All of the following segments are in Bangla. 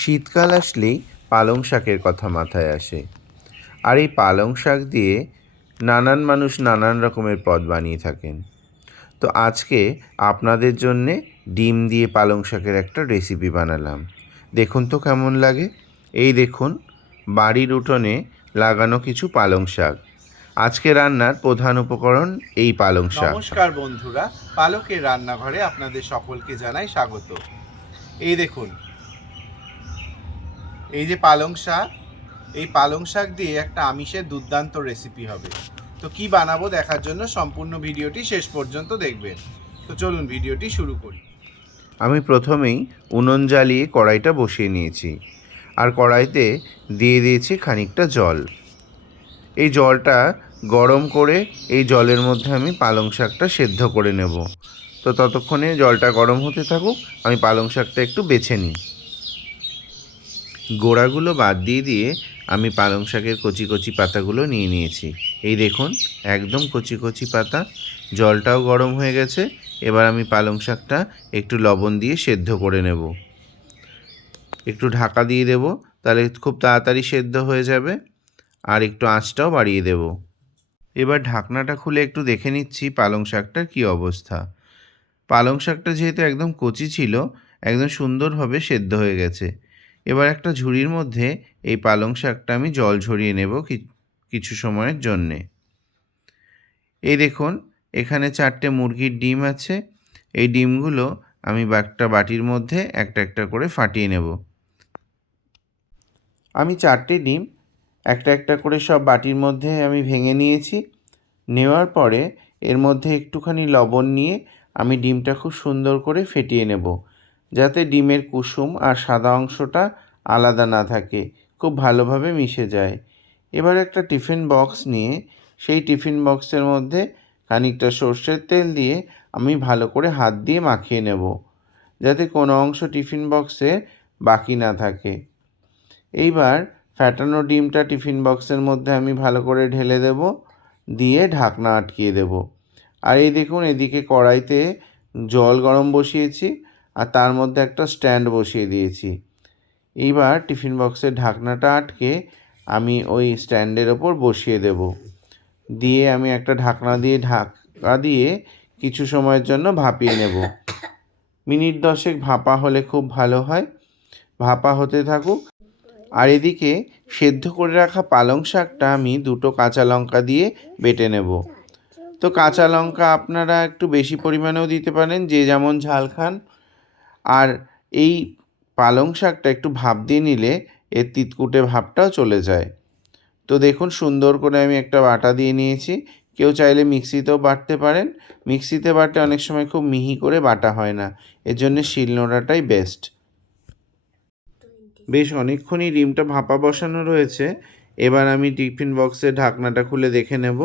শীতকাল আসলেই পালং শাকের কথা মাথায় আসে। আর এই পালং শাক দিয়ে নানান মানুষ নানান রকমের পদ বানিয়ে থাকেন। তো আজকে আপনাদের জন্যে ডিম দিয়ে পালং শাকের একটা রেসিপি বানালাম। দেখুন তো কেমন লাগে। এই দেখুন, বাড়ির উঠোনে লাগানো কিছু পালং শাক। আজকে রান্নার প্রধান উপকরণ এই পালং শাক। নমস্কার বন্ধুরা, পালকের রান্নাঘরে আপনাদের সকলকে জানাই স্বাগত। এই দেখুন এই যে পালং শাক, এই পালং শাক দিয়ে একটা আমিষের দুর্দান্ত রেসিপি হবে। তো কি বানাবো দেখার জন্য সম্পূর্ণ ভিডিওটি শেষ পর্যন্ত দেখবেন। তো চলুন ভিডিওটি শুরু করি। আমি প্রথমেই উনুন জ্বালিয়ে কড়াইটা বসিয়ে নিয়েছি। আর কড়াইতে দিয়ে দিয়েছি খানিকটা জল। এই জলটা গরম করে এই জলের মধ্যে আমি পালং শাকটা সেদ্ধ করে নেব। তো ততক্ষণে জলটা গরম হতে থাকুক, আমি পালং শাকটা একটু বেছে নিই। গোড়াগুলো বাদ দিয়ে দিয়ে আমি পালং শাকের কচি কচি পাতাগুলো নিয়ে নিয়েছি। এই দেখুন, একদম কচি কচি পাতা। জলটাও গরম হয়ে গেছে। এবার আমি পালং শাকটা একটু লবণ দিয়ে সেদ্ধ করে নেব। একটু ঢাকা দিয়ে দেব, তাহলে খুব তাড়াতাড়ি সেদ্ধ হয়ে যাবে। আর একটু আঁচটাও বাড়িয়ে দেব। এবার ঢাকনাটা খুলে একটু দেখে নিচ্ছি পালং শাকটার কী অবস্থা। পালং শাকটা যেহেতু একদম কচি ছিল, একদম সুন্দরভাবে সেদ্ধ হয়ে গেছে। এবার একটা ঝুড়ির মধ্যে এই পালং শাকটা আমি জল ঝরিয়ে নেব কিছু সময়ের জন্যে। এই দেখুন, এখানে চারটে মুরগির ডিম আছে। এই ডিমগুলো আমি একটা বাটির মধ্যে একটা একটা করে ফাটিয়ে নেব। আমি চারটে ডিম একটা একটা করে সব বাটির মধ্যে আমি ভেঙে নিয়েছি। নেওয়ার পরে এর মধ্যে একটুখানি লবণ নিয়ে আমি ডিমটা খুব সুন্দর করে ফেটিয়ে নেব। যাতে ডিমের কুসুম আর সাদা অংশটা আলাদা না থাকে, খুব ভালোভাবে মিশে যায়। এবার একটা টিফিন বক্স নিয়ে, সেই টিফিন বক্সের মধ্যে খানিকটা সর্ষের তেল দিয়ে আমি ভালো করে হাত দিয়ে মাখিয়ে নেব, যাতে কোনো অংশ টিফিন বক্সে বাকি না থাকে। এইবার ফ্যাটানো ডিমটা টিফিন বক্সের মধ্যে আমি ভালো করে ঢেলে দেব, দিয়ে ঢাকনা আটকিয়ে দেব। আর এই দেখুন, এদিকে কড়াইতে জল গরম বসিয়েছি আর তার মধ্যে একটা স্ট্যান্ড বসিয়ে দিয়েছি। এইবার টিফিন বক্সের ঢাকনাটা আটকে আমি ওই স্ট্যান্ডের ওপর বসিয়ে দেব। দিয়ে আমি একটা ঢাকনা দিয়ে ঢাকা দিয়ে কিছু সময়ের জন্য ভাপিয়ে নেব। মিনিট দশেক ভাপা হলে খুব ভালো হয়। ভাপা হতে থাকুক। আর এদিকে সেদ্ধ করে রাখা পালং শাকটা আমি দুটো কাঁচা লঙ্কা দিয়ে বেটে নেব। তো কাঁচা লঙ্কা আপনারা একটু বেশি পরিমাণেও দিতে পারেন। যে যেমন ঝাল খান। আর এই পালং শাকটা একটু ভাপ দিয়ে নিলে এর তিতকুটে ভাবটাও চলে যায়। তো দেখুন সুন্দর করে আমি একটা বাটা দিয়ে নিয়েছি। কেউ চাইলে মিক্সিতেও বাটতে পারেন। মিক্সিতে বাটে অনেক সময় খুব মিহি করে বাটা হয় না। এর জন্য শিলনোড়াটাই বেস্ট বেশ অনেকক্ষণই ডিমটা ভাপা বসানো রয়েছে। এবার আমি টিফিন বক্সের ঢাকনাটা খুলে দেখে নেব।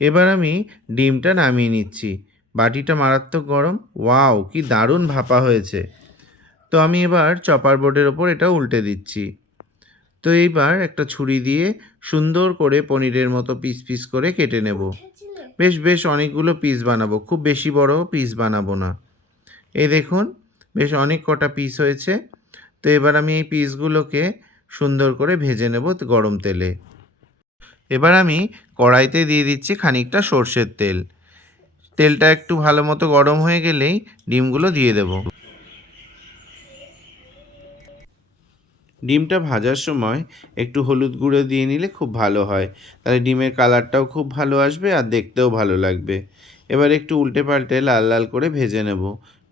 এবার আমি ডিমটা নামিয়ে নিচ্ছি। বাটিটা মারাত্মক গরম। ওয়াও, কি দারুণ ভাপা হয়েছে। তো আমি এবার চপার বোর্ডের ওপর এটা উল্টে দিচ্ছি। তো এইবার একটা ছুরি দিয়ে সুন্দর করে পনিরের মতো পিস পিস করে কেটে নেব। বেশ বেশ অনেকগুলো পিস বানাবো। খুব বেশি বড় পিস বানাবো না। এই দেখুন, বেশ অনেক কটা পিস হয়েছে। তো এবার আমি এই পিসগুলোকে সুন্দর করে ভেজে নেব গরম তেলে। এবার আমি কড়াইতে দিয়ে দিচ্ছি খানিকটা সর্ষের তেল। তেলটা একটু ভালো মতো গরম হয়ে গেলেই ডিমগুলো দিয়ে দেব। ডিমটা ভাজার সময় একটু হলুদ গুঁড়ো দিয়ে নিলে খুব ভালো হয়। তাহলে ডিমের কালারটাও খুব ভালো আসবে আর দেখতেও ভালো লাগবে। এবার একটু উল্টে পাল্টে লাল লাল করে ভেজে নেব।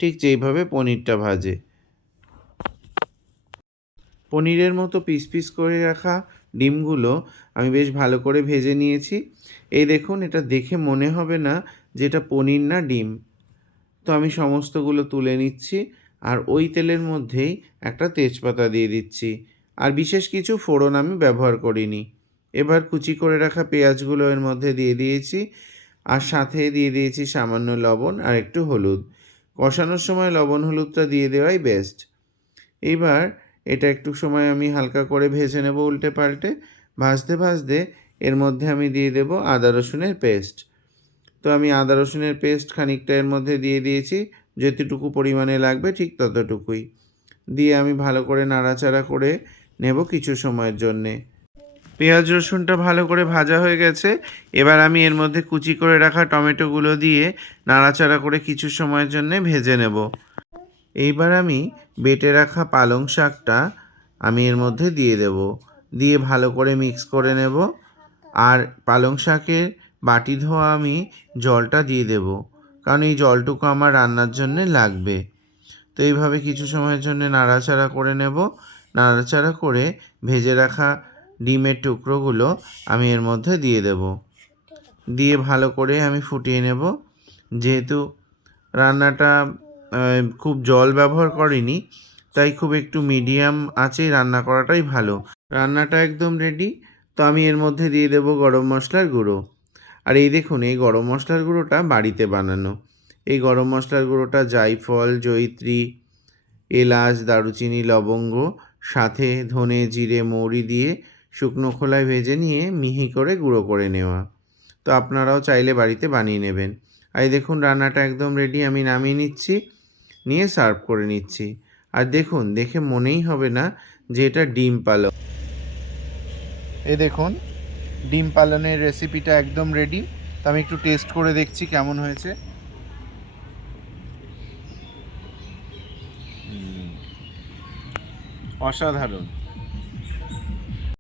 ঠিক যেইভাবে পনিরটা ভাজে। পনিরের মতো পিস পিস করে রাখা ডিমগুলো আমি বেশ ভালো করে ভেজে নিয়েছি। এই দেখুন, এটা দেখে মনে হবে না যে এটা পনির না ডিম। তো আমি সমস্তগুলো তুলে নিচ্ছি আর ওই তেলের মধ্যেই একটা তেজপাতা দিয়ে দিচ্ছি। আর বিশেষ কিছু ফোড়ন আমি ব্যবহার করিনি। এবার কুচি করে রাখা পেঁয়াজগুলো এর মধ্যে দিয়ে দিয়েছি আর সাথে দিয়ে দিয়েছি সামান্য লবণ আর একটু হলুদ। কষানোর সময় লবণ হলুদটা দিয়ে দেওয়াই বেস্ট এইবার এটা একটু সময় আমি হালকা করে ভেজে নেব উল্টে পাল্টে। ভাজতে ভাজতে এর মধ্যে আমি দিয়ে দেব আদা রসুনের পেস্ট তো আমি আদা রসুনের পেস্ট খানিকটা এর মধ্যে দিয়ে দিয়েছি। যতটুকু পরিমাণে লাগবে ঠিক ততটুকুই। দিয়ে আমি ভালো করে নাড়াচাড়া করে নেব কিছু সময়ের জন্যে। পেঁয়াজ রসুনটা ভালো করে ভাজা হয়ে গেছে। এবার আমি এর মধ্যে কুচি করে রাখা টমেটোগুলো দিয়ে নাড়াচাড়া করে কিছু সময়ের জন্যে ভেজে নেব। এইবার আমি বেটে রাখা পালং শাকটা আমি এর মধ্যে দিয়ে দেব। দিয়ে ভালো করে মিক্স করে নেব। আর পালং শাকের বাটি ধোয়া আমি জলটা দিয়ে দেব, কারণ এই জলটুকু আমার রান্নার জন্যে লাগবে। তো এইভাবে কিছু সময়ের জন্য নাড়াচাড়া করে নেব। নাড়াচাড়া করে ভেজে রাখা ডিমের টুকরোগুলো আমি এর মধ্যে দিয়ে দেব। দিয়ে ভালো করে আমি ফুটিয়ে নেব। যেহেতু রান্নাটা খুব জল ব্যবহার করিনি, তাই খুব একটু মিডিয়াম আঁচেই রান্না করাটাই ভালো। রান্নাটা একদম রেডি তো আমি এর মধ্যে দিয়ে দেব গরম মশলার গুঁড়ো। আর এই দেখুন, এই গরম মশলার গুঁড়োটা বাড়িতে বানানো। এই গরম মশলার গুঁড়োটা জায়ফল, জয়িত্রী, এলাচ, দারুচিনি, লবঙ্গ, সাথে ধনে, জিরে, মৌরি দিয়ে শুকনো খোলায় ভেজে নিয়ে মিহি করে গুঁড়ো করে নেওয়া। তো আপনারাও চাইলে বাড়িতে বানিয়ে নেবেন। আর দেখুন, রান্নাটা একদম রেডি আমি নামিয়ে নিচ্ছি, নিয়ে সার্ভ করে নিচ্ছি। আর দেখুন, দেখে মনেই হবে না যে এটা ডিম পালং। এই দেখুন ডিম পালনের রেসিপিটা একদম রেডি তো আমি একটু টেস্ট করে দেখছি কেমন হয়েছে। অসাধারণ।